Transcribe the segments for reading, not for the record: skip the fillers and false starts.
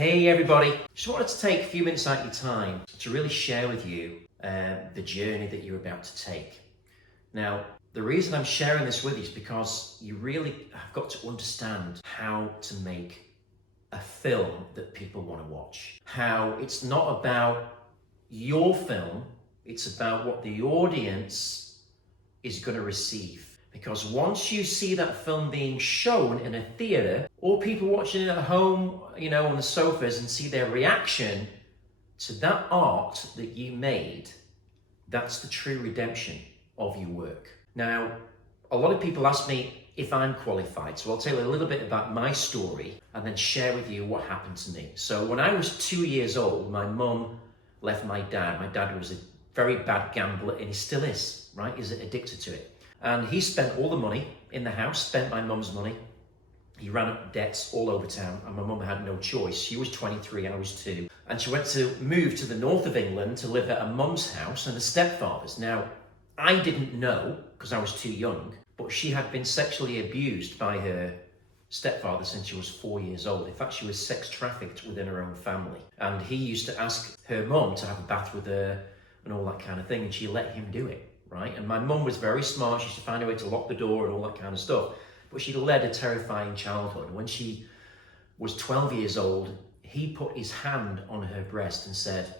Hey everybody, just wanted to take a few minutes out of your time to really share with you the journey that you're about to take. Now, the reason I'm sharing this with you is because you really have got to understand how to make a film that people want to watch. How it's not about your film, it's about what the audience is going to receive. Because once you see that film being shown in a theatre, or people watching it at home, on the sofas and see their reaction to that art that you made, that's the true redemption of your work. Now, a lot of people ask me if I'm qualified, so I'll tell you a little bit about my story and then share with you what happened to me. So when I was 2 years old, my mum left my dad. My dad was a very bad gambler, and he still is, right? He's addicted to it. And he spent all the money in the house, spent my mum's money. He ran up debts all over town, and my mum had no choice. She was 23, I was 2. And she went to move to the north of England to live at a mum's house and a stepfather's. Now, I didn't know, because I was too young, but she had been sexually abused by her stepfather since she was 4 years old. In fact, she was sex trafficked within her own family. And he used to ask her mum to have a bath with her and all that kind of thing, and she let him do it. Right? And my mum was very smart. She used to find a way to lock the door and all that kind of stuff. But she'd led a terrifying childhood. When she was 12 years old, he put his hand on her breast and said,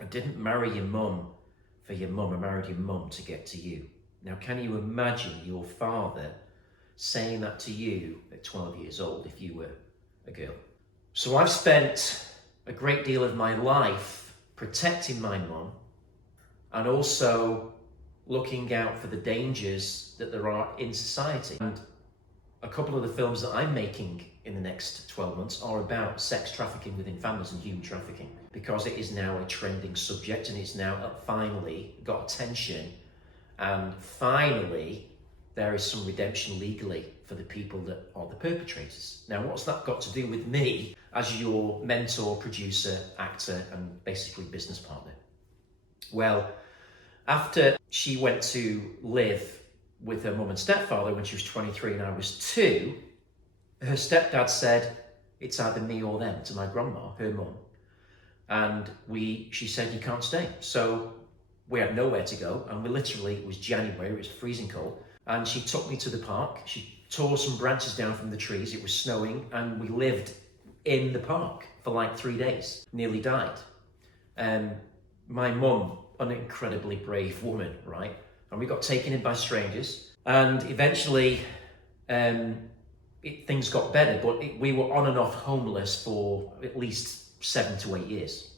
"I didn't marry your mum for your mum. I married your mum to get to you." Now, can you imagine your father saying that to you at 12 years old if you were a girl? So I've spent a great deal of my life protecting my mum and also looking out for the dangers that there are in society. And a couple of the films that I'm making in the next 12 months are about sex trafficking within families and human trafficking, because it is now a trending subject and it's now finally got attention, and finally there is some redemption legally for the people that are the perpetrators. Now, what's that got to do with me as your mentor, producer, actor, and basically business partner? Well, after she went to live with her mum and stepfather when she was 23 and I was 2, her stepdad said, "It's either me or them," to my grandma, her mum. And she said, "You can't stay." So we had nowhere to go, and it was January, it was freezing cold. And she took me to the park. She tore some branches down from the trees, it was snowing, and we lived in the park for like 3 days, nearly died. My mum, an incredibly brave woman, right? And we got taken in by strangers, and eventually things got better, but we were on and off homeless for at least 7 to 8 years,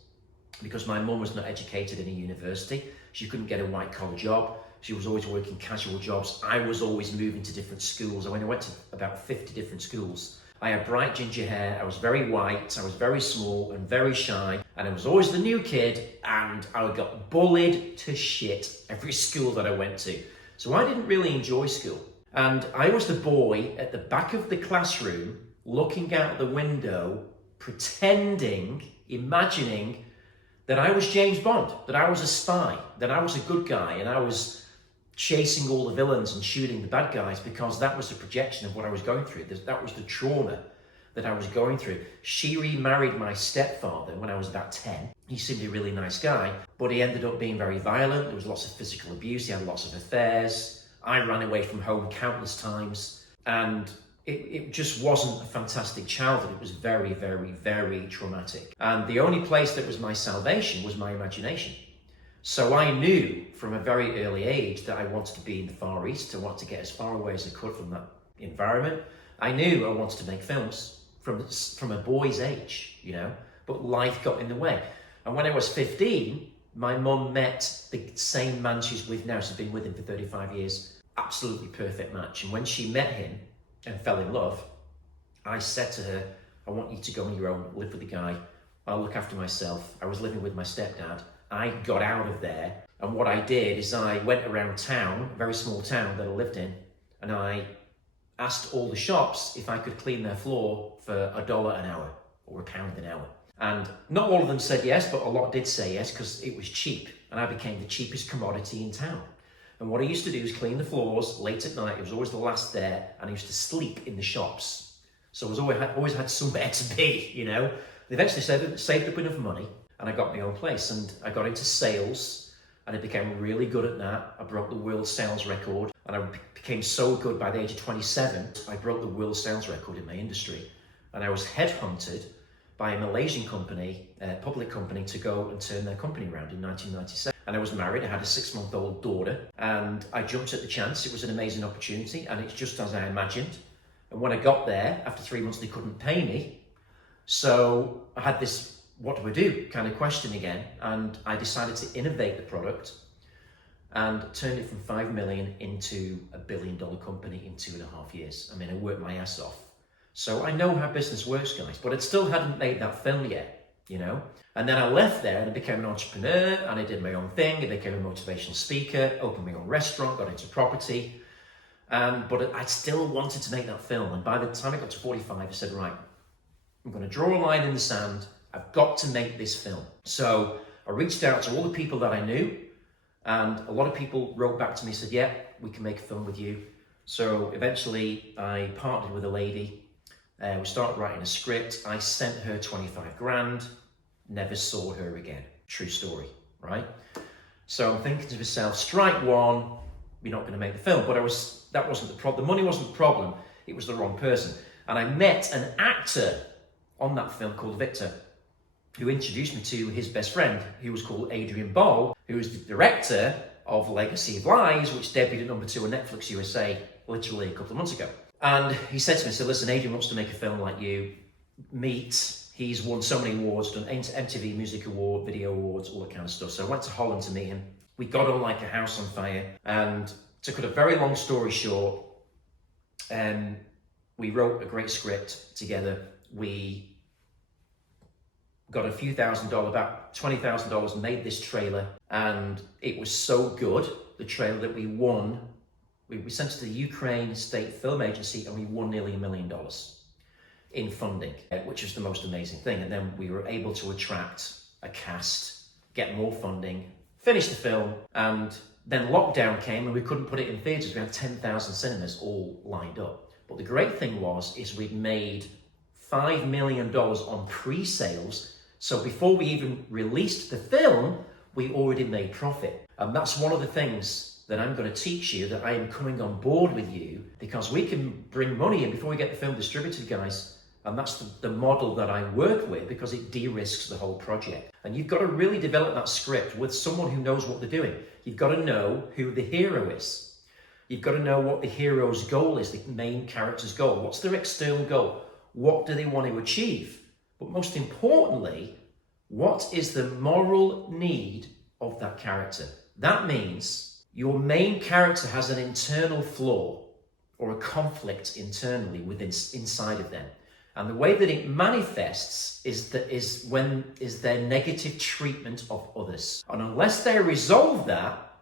because my mum was not educated in a university. She couldn't get a white collar job. She was always working casual jobs. I was always moving to different schools. I went to about 50 different schools. I had bright ginger hair, I was very white, I was very small and very shy, and I was always the new kid, and I got bullied to shit every school that I went to. So I didn't really enjoy school. And I was the boy at the back of the classroom, looking out the window, pretending, imagining that I was James Bond, that I was a spy, that I was a good guy, and I was chasing all the villains and shooting the bad guys, because that was the projection of what I was going through. That was the trauma that I was going through. She remarried my stepfather when I was about 10. He seemed a really nice guy, but he ended up being very violent. There was lots of physical abuse. He had lots of affairs. I ran away from home countless times, and it just wasn't a fantastic childhood. It was very, very, very traumatic. And the only place that was my salvation was my imagination. So I knew from a very early age that I wanted to be in the Far East. I wanted to get as far away as I could from that environment. I knew I wanted to make films from a boy's age, but life got in the way. And when I was 15, my mum met the same man she's with now. She's been with him for 35 years. Absolutely perfect match. And when she met him and fell in love, I said to her, "I want you to go on your own, live with the guy. I'll look after myself." I was living with my stepdad. I got out of there, and what I did is I went around town, a very small town that I lived in, and I asked all the shops if I could clean their floor for $1 an hour or £1 an hour. And not all of them said yes, but a lot did say yes, because it was cheap, and I became the cheapest commodity in town. And what I used to do is clean the floors late at night. It was always the last there, and I used to sleep in the shops. So I always had somewhere to be, Eventually saved up enough money and I got my own place, and I got into sales and I became really good at that. I broke the world sales record, and I became so good by the age of 27, I broke the world sales record in my industry. And I was headhunted by a Malaysian company, a public company, to go and turn their company around in 1997. And I was married, I had a 6-month-old daughter, and I jumped at the chance. It was an amazing opportunity, and it's just as I imagined. And when I got there, after 3 months, they couldn't pay me. So I had this, what do I do, kind of question again. And I decided to innovate the product and turned it from 5 million into $1 billion company in 2.5 years. I mean, I worked my ass off. So I know how business works, guys, but I still hadn't made that film yet, you know? And then I left there and I became an entrepreneur, and I did my own thing. I became a motivational speaker, opened my own restaurant, got into property. But I still wanted to make that film. And by the time I got to 45, I said, right, I'm going to draw a line in the sand. I've got to make this film. So I reached out to all the people that I knew, and a lot of people wrote back to me and said, yeah, we can make a film with you. So eventually I partnered with a lady. We started writing a script. I sent her 25 grand, never saw her again. True story, right? So I'm thinking to myself, strike one, we're not going to make the film. But that wasn't the problem. The money wasn't the problem. It was the wrong person. And I met an actor on that film called Victor, who introduced me to his best friend, who was called Adrian Ball, who was the director of Legacy of Lies, which debuted at #2 on Netflix USA literally a couple of months ago. And he said to me, so listen, Adrian wants to make a film like you. Meet. He's won so many awards, done MTV Music Award, Video Awards, all that kind of stuff. So I went to Holland to meet him. We got on like a house on fire. And to cut a very long story short, we wrote a great script together. We got a few $1,000s, about $20,000, made this trailer. And it was so good, the trailer, that we won. We sent it to the Ukraine State Film Agency, and we won nearly $1 million in funding, which was the most amazing thing. And then we were able to attract a cast, get more funding, finish the film, and then lockdown came and we couldn't put it in theatres. We had 10,000 cinemas all lined up. But the great thing is we'd made $5 million on pre-sales. So before we even released the film, we already made profit. And that's one of the things that I'm going to teach you, that I am coming on board with you, because we can bring money in before we get the film distributed, guys. And that's the model that I work with, because it de-risks the whole project. And you've got to really develop that script with someone who knows what they're doing. You've got to know who the hero is. You've got to know what the hero's goal is, the main character's goal. What's their external goal? What do they want to achieve? But most importantly, what is the moral need of that character? That means your main character has an internal flaw or a conflict internally inside of them. And the way that it manifests is their negative treatment of others. And unless they resolve that,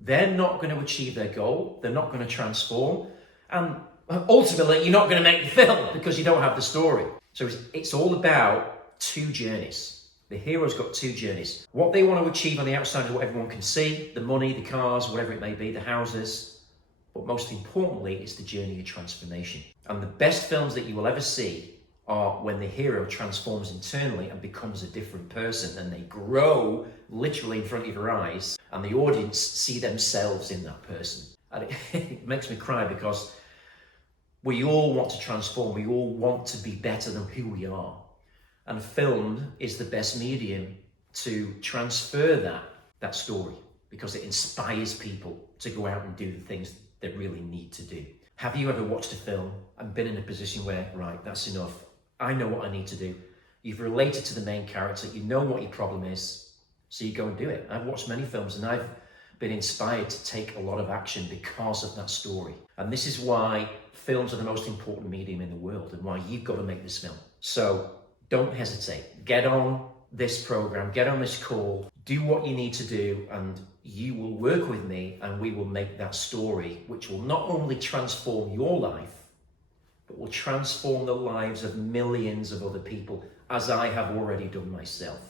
they're not going to achieve their goal. They're not going to transform. And ultimately, you're not going to make the film because you don't have the story. So it's all about two journeys. The hero's got two journeys. What they want to achieve on the outside is what everyone can see, the money, the cars, whatever it may be, the houses. But most importantly, it's the journey of transformation. And the best films that you will ever see are when the hero transforms internally and becomes a different person, and they grow literally in front of your eyes, and the audience see themselves in that person. And it makes me cry, because we all want to transform. We all want to be better than who we are. And film is the best medium to transfer that story, because it inspires people to go out and do the things they really need to do. Have you ever watched a film and been in a position where, right, that's enough, I know what I need to do? You've related to the main character, you know what your problem is, so you go and do it. I've watched many films and I've been inspired to take a lot of action because of that story. And this is why films are the most important medium in the world, and why you've got to make this film. So don't hesitate. Get on this program, get on this call, do what you need to do, and you will work with me, and we will make that story, which will not only transform your life, but will transform the lives of millions of other people, as I have already done myself.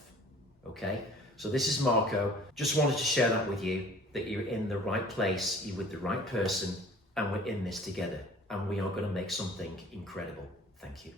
Okay? So this is Marco. Just wanted to share that with you, that you're in the right place, you're with the right person, and we're in this together. And we are going to make something incredible. Thank you.